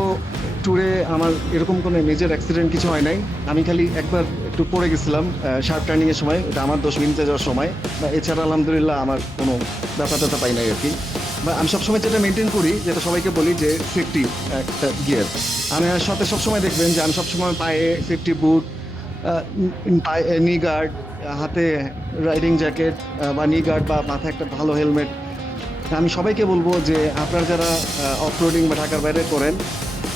ট্যুরে আমার এরকম কোনো মেজর অ্যাক্সিডেন্ট কিছু হয় নাই। আমি খালি একবার একটু পড়ে গেছিলাম শার্প টার্নিংয়ের সময়, এটা আমার 10 মিনিটে যাওয়ার সময়। বা এছাড়া আলহামদুলিল্লাহ আমার কোনো ব্যাপার পাই নাই আর কি। বা আমি সবসময় যেটা মেনটেন করি, যেটা সবাইকে বলি, যে সেফটি একটা গিয়ার। আমি আর সাথে সবসময় দেখবেন যে আমি সবসময় পায়ে সেফটি বুট, নি গার্ড, হাতে রাইডিং জ্যাকেট বা নি গার্ড বা মাথায় একটা ভালো হেলমেট। আমি সবাইকে বলবো যে আপনারা যারা অফরোডিং বা ঢাকার বাইরে করেন,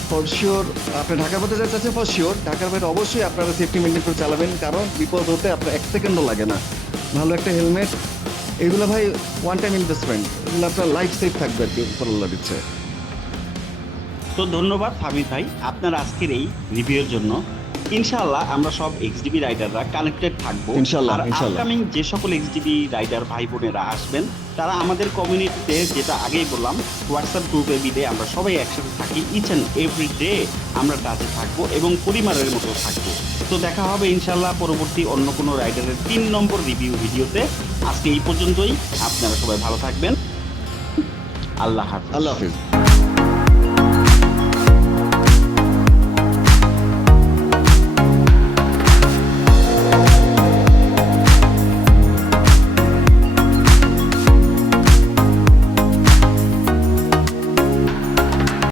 ফর শিওর আপনি ঢাকার মধ্যে যেতে চাচ্ছেন, ফর শিওর ঢাকার বাইরে অবশ্যই আপনারা সেফটি মেনটেন করে চালাবেন, কারণ বিপদ হতে আপনার 1 সেকেন্ডও লাগে না। ভালো একটা হেলমেট, এগুলো ভাই ওয়ান টাইম ইনভেস্টমেন্ট, এগুলো আপনার লাইফ সেফ থাকবে আর কি, উপর আল্লাহ দিচ্ছে। তো ধন্যবাদ হামিদ ভাই আপনার আজকের এই রিভিউর জন্য। ইনশাআল্লাহ আমরা সব এক্সডিবি রাইডাররা কানেক্টেড থাকবো। ইনশাআল্লাহ, আর ইনশাআল্লাহ। আপকামিং যে সকল এক্সডিবি রাইডার ভাই বোনেরা আসবেন, তারা আমাদের কমিউনিটিতে, যেটা আগেই বললাম, হোয়াটসঅ্যাপ গ্রুপে মিলে আমরা সবাই একসাথে থাকি। ইচ অ্যান্ড এভরি ডে আমরা টাচে থাকবো এবং পরিবারের মতো থাকবো। তো দেখা হবে ইনশাআল্লাহ পরবর্তী অন্য কোনো রাইডারের 3 নম্বর রিভিউ ভিডিওতে। আজকে এই পর্যন্তই, আপনারা সবাই ভালো থাকবেন। আল্লাহ হাফিজ। আল্লাহ হাফিজ।